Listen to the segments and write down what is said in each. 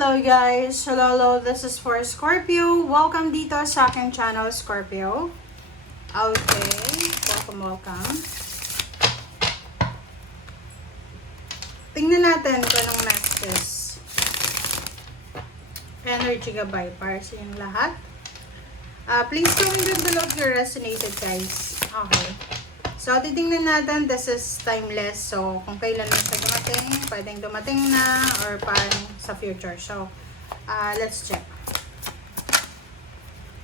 Hello guys! Hello, this is for Scorpio. Welcome dito sa aking channel, Scorpio. Okay, welcome. Tingnan natin kung anong next is. Energy gabay para sa inyong lahat. Please comment down below if you resonated, guys. Okay. So, titingnan natin, this is timeless. So, kung kailan na siya dumating, pwedeng dumating na, or parang sa future. So, let's check.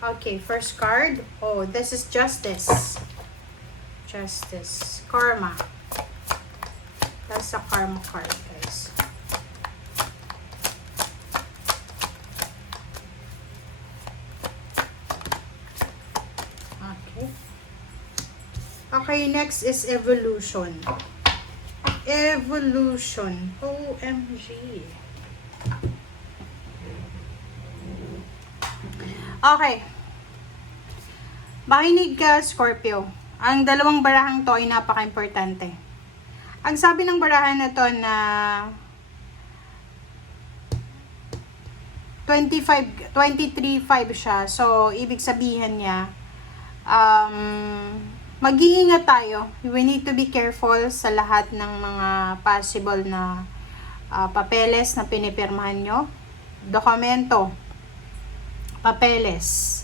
Okay, first card. Oh, this is justice. Justice. Karma. That's a karma card, guys. Okay, next is evolution. Evolution. OMG. Okay. Makinig ka, Scorpio. Ang dalawang barahang to ay napaka-importante. Ang sabi ng barahan na to na 23.5 siya. So, ibig sabihin niya, mag-iingat tayo. We need to be careful sa lahat ng mga possible na papeles na pinipirmahan nyo. Dokumento. Papeles.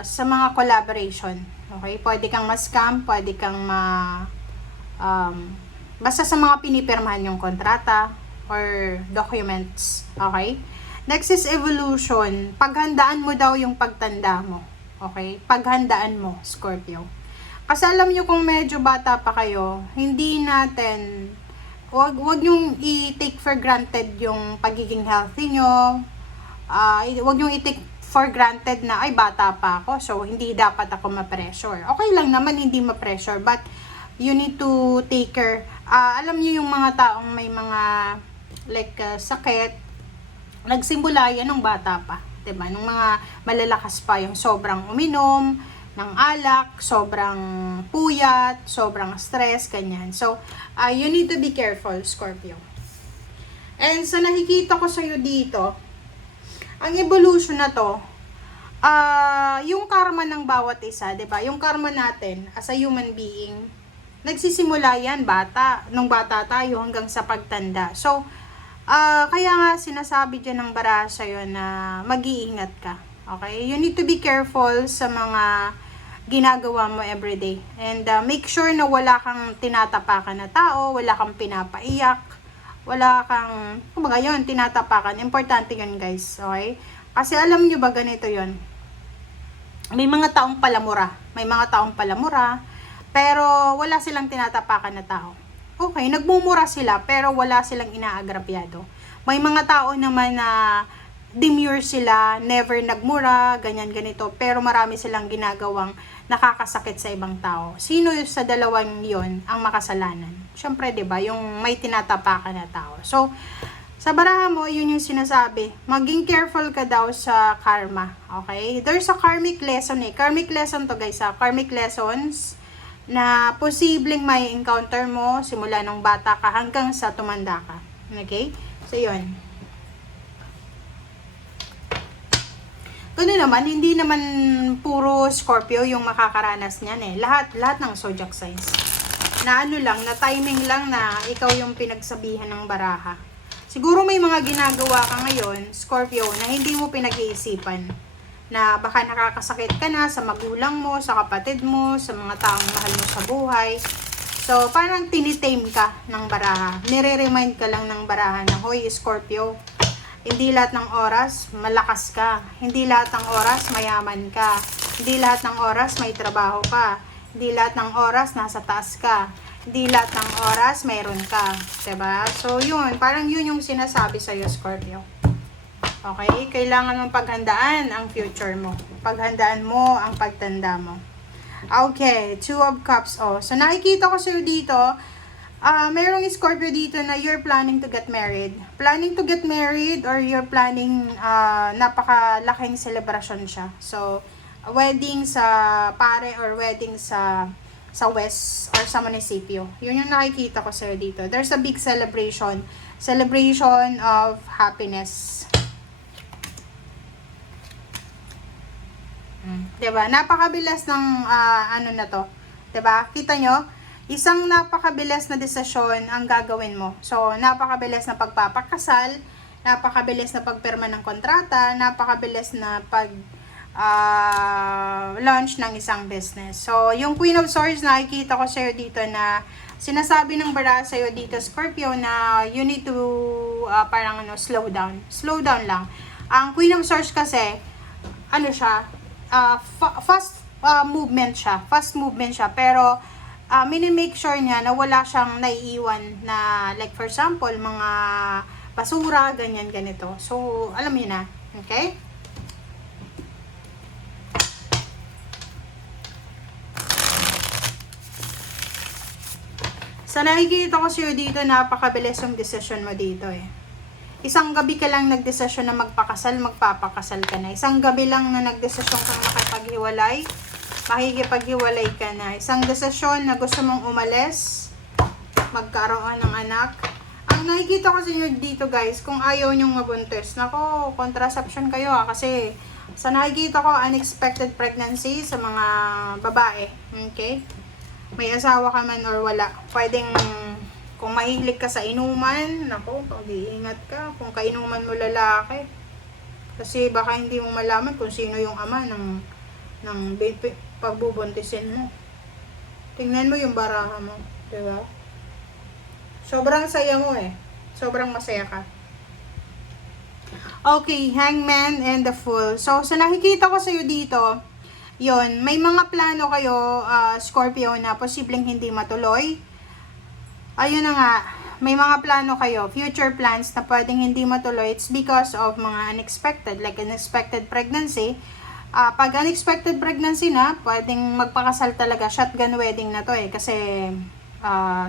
Sa mga collaboration. Okay? Pwede kang ma-scam, pwede kang basta sa mga pinipirmahan yung kontrata or documents. Okay? Next is evolution. Paghandaan mo daw yung pagtanda mo. Okay? Paghandaan mo, Scorpio. Kasi alam nyo kung medyo bata pa kayo, hindi natin, wag nyong i-take for granted yung pagiging healthy nyo. Wag nyong i-take for granted na, ay, bata pa ako, so hindi dapat ako ma-pressure. Okay lang naman hindi ma-pressure, but you need to take care. Alam nyo yung mga taong may mga, like, sakit, nagsimula yan nung bata pa. Diba? Nung mga malalakas pa yung sobrang uminom ng alak, sobrang puyat, sobrang stress, ganyan. So, you need to be careful, Scorpio. And sa nakikita ko sa'yo dito, ang evolution na to, yung karma ng bawat isa, diba? Yung karma natin as a human being, nagsisimula yan nung bata tayo hanggang sa pagtanda. So, kaya nga sinasabi dyan ng baraha sa'yo na mag-iingat ka. Okay? You need to be careful sa mga ginagawa mo everyday. And make sure na wala kang tinatapakan na tao, wala kang pinapaiyak, wala kang, kumbaga yun, tinatapakan. Importante yun, guys. Okay? Kasi alam nyo ba ganito yun? May mga taong palamura. May mga taong palamura, pero wala silang tinatapakan na tao. Okay, nagmumura sila pero wala silang inaagrabyado. May mga tao naman na demure sila, never nagmura, ganyan ganito, pero marami silang ginagawang nakakasakit sa ibang tao. Sino yung sa dalawang yon ang makasalanan? Syempre, 'di ba, yung may tinatapakan na tao. So, sa baraha mo, yun yung sinasabi. Maging careful ka daw sa karma. Okay? There's a karmic lesson eh. Karmic lesson to, guys. Karmic lessons na posibleng may encounter mo simula nung bata ka hanggang sa tumanda ka. Okay? So, yun. Kundi naman, hindi naman puro Scorpio yung makakaranas niyan eh. Lahat ng zodiac signs. Na ano lang, na timing lang na ikaw yung pinagsabihan ng baraha. Siguro may mga ginagawa ka ngayon, Scorpio, na hindi mo pinag-iisipan. Na baka nakakasakit ka na sa magulang mo, sa kapatid mo, sa mga taong mahal mo sa buhay. So, parang tinitame ka ng baraha. Nire-remind ka lang ng baraha na, hoy, Scorpio, hindi lahat ng oras malakas ka. Hindi lahat ng oras mayaman ka. Hindi lahat ng oras may trabaho ka. Hindi lahat ng oras nasa taas ka. Hindi lahat ng oras mayroon ka. Diba? So, yun. Parang yun yung sinasabi sa'yo, Scorpio. Okay? Kailangan mong paghandaan ang future mo. Paghandaan mo ang pagtanda mo. Okay, Two of Cups. Oh, so nakikita ko sa'yo dito, mayroong Scorpio dito na you're planning to get married. Planning to get married or you're planning, napakalaking celebration siya. So, wedding sa pare or wedding sa sa west or sa munisipyo. Yun yung nakikita ko sa'yo dito. There's a big celebration. Celebration of happiness. Diba? Napakabilis ng ano na to. Diba? Kita nyo? Isang napakabilis na desisyon ang gagawin mo. So, napakabilis na pagpapakasal, napakabilis na pagpirma ng kontrata, napakabilis na launch ng isang business. So, yung Queen of Swords, nakikita ko sa'yo dito na sinasabi ng bara sa'yo dito, Scorpio, na you need to parang slow down. Slow down lang. Ang Queen of Swords kasi, ano siya, fast movement siya. Fast movement siya. Pero, minimake sure niya na wala siyang naiiwan na, like for example, mga basura, ganyan, ganito. So, alam niyo na. Okay? So, nakikita ko sa'yo dito, napakabilis yung decision mo dito eh. Isang gabi ka lang nagdesisyon na magpakasal, magpapakasal ka na. Isang gabi lang na nagdesisyon kang makipaghiwalay, makikipaghiwalay ka na. Isang desisyon na gusto mong umalis, magkaroon ng anak. Ang nakikita ko sa inyo dito guys, kung ayaw nyong mabuntis, nako, contraception kayo kasi sa nakikita ko, unexpected pregnancy sa mga babae. Okay? May asawa ka man or wala. Pwedeng, kung mahilig ka sa inuman, nako, pag-iingat ka. Kung kainuman mo lalaki. Kasi baka hindi mo malaman kung sino yung ama ng baby pagbubuntisin mo. Tingnan mo yung baraha mo. Diba? Sobrang saya mo eh. Sobrang masaya ka. Okay, Hangman and the Fool. So, sa nakikita ko sa'yo dito, yon, may mga plano kayo, Scorpio, na posibleng hindi matuloy. Ayun na nga, may mga plano kayo, future plans na pwedeng hindi matuloy. It's because of mga unexpected, like unexpected pregnancy. Pag unexpected pregnancy na, pwedeng magpakasal talaga, shotgun wedding na to eh. Kasi,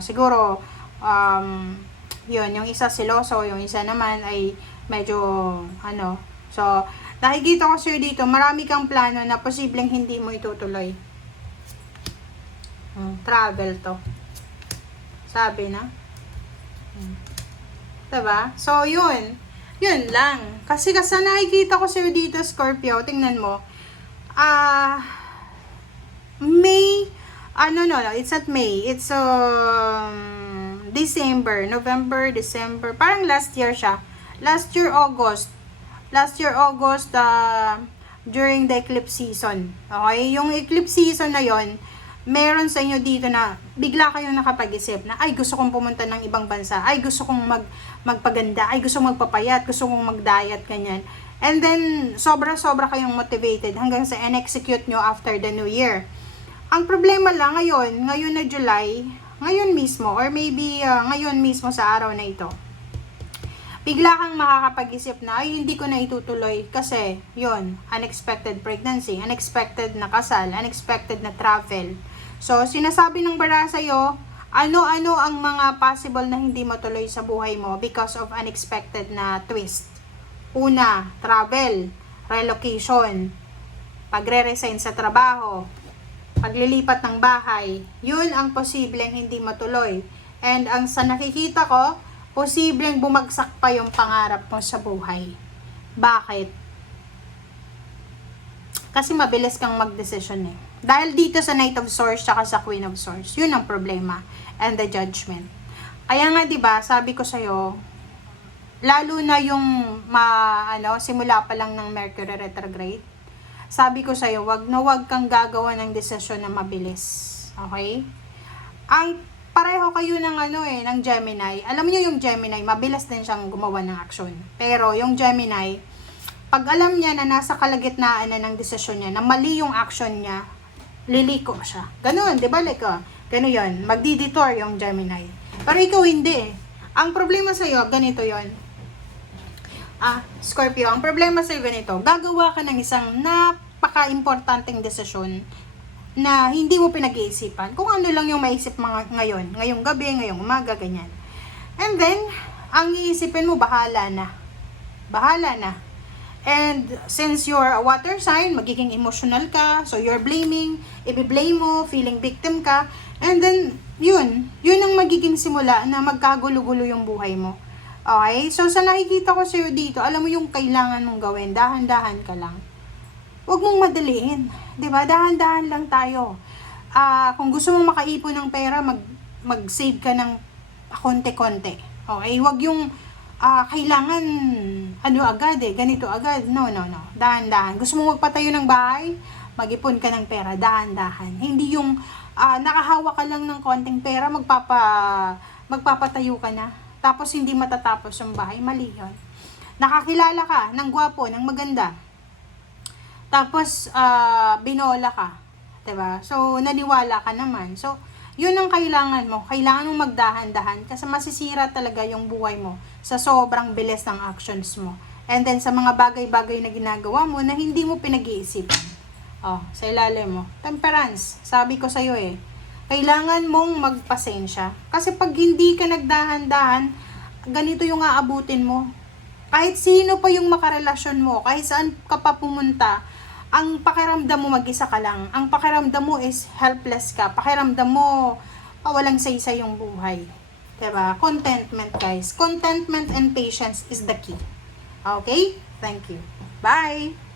siguro, yun, yung isa siloso, yung isa naman ay medyo, so, nakikita ko sa'yo dito, marami kang plano na posibleng hindi mo itutuloy. Travel to. Sabi na. Diba? So, yun. Yun lang. Kasi nakikita ko sa'yo dito, Scorpio, tingnan mo. May, it's not May. It's, December, November, December. Parang last year siya. Last year, August, during the eclipse season. Okay? Yung eclipse season na yon, meron sa inyo dito na bigla kayong nakapag-isip na, ay, gusto kong pumunta ng ibang bansa. Ay, gusto kong magpaganda. Ay, gusto kong magpapayat. Gusto kong mag-diet, kanyan. And then, sobra-sobra kayong motivated hanggang sa in-execute nyo after the New Year. Ang problema lang ngayon na July, ngayon mismo, or maybe ngayon mismo sa araw na ito, bigla kang makakapag-isip na, ay, hindi ko na itutuloy kasi, yon, unexpected pregnancy, unexpected na kasal, unexpected na travel. So, sinasabi ng bara sa'yo, ano-ano ang mga possible na hindi matuloy sa buhay mo because of unexpected na twist. Una, travel, relocation, pagre-resign sa trabaho, paglilipat ng bahay, yun ang posibleng hindi matuloy. And ang sa nakikita ko, posibleng bumagsak pa yung pangarap mo sa buhay. Bakit? Kasi mabilis kang magdesisyon eh. Dahil dito sa Knight of Swords tsaka sa Queen of Swords, yun ang problema. And the Judgment. Kaya nga 'di ba, sabi ko sa'yo, lalo na yung simula pa lang ng Mercury retrograde, sabi ko sa'yo, wag kang gagawa ng desisyon na mabilis. Okay? Pareho kayo ng ng Gemini. Alam niyo yung Gemini, mabilis din siyang gumawa ng aksyon. Pero yung Gemini, pag alam niya na nasa kalagitnaan na ng desisyon niya, na mali yung action niya, liliko siya. Ganun, di ba? Like, ganun yun. Magdi-detour yung Gemini. Pero ikaw hindi. Ang problema sa'yo, ganito yon. Scorpio, ang problema sa'yo ganito, gagawa ka ng isang napaka-importanteng desisyon na hindi mo pinag-iisipan. Kung ano lang yung maisip ngayon, ngayong gabi, ngayong umaga, ganyan. And then, ang iisipin mo, bahala na. Bahala na. And since you're a water sign, magiging emotional ka, so you're blaming, i-blame mo, feeling victim ka, and then, yun ang magiging simula na magkagulo-gulo yung buhay mo. Okay? So, sa nakikita ko sa'yo dito, alam mo yung kailangan mong gawin, dahan-dahan ka lang. Huwag mong madaliin. 'Di ba? Dahan-dahan lang tayo. Kung gusto mong makaipon ng pera, mag-save ka ng konti-konti. Okay? Huwag yung kailangan agad ganito agad. No. Dahan-dahan. Gusto mong magpatayo ng bahay, mag-ipon ka ng pera, dahan-dahan. Hindi yung nakahawak ka lang ng konting pera, magpapatayo ka na. Tapos hindi matatapos yung bahay, mali yun. Nakakilala ka ng gwapo, ng maganda. Tapos binola ka, 'di ba? So naniwala ka naman. So yun ang kailangan mo. Kailangan mong magdahan-dahan kasi masisira talaga yung buhay mo sa sobrang bilis ng actions mo. And then sa mga bagay-bagay na ginagawa mo na hindi mo pinag-iisipan. Sa ilalim mo. Temperance. Sabi ko sa'yo kailangan mong magpasensya. Kasi pag hindi ka nagdahan-dahan, ganito yung aabutin mo. Kahit sino pa yung makarelasyon mo, kahit saan ka pa pumunta, ang pakiramdam mo mag-isa ka lang. Ang pakiramdam mo is helpless ka. Pakiramdam mo walang saysay yung buhay. Diba? Contentment, guys. Contentment and patience is the key. Okay? Thank you. Bye!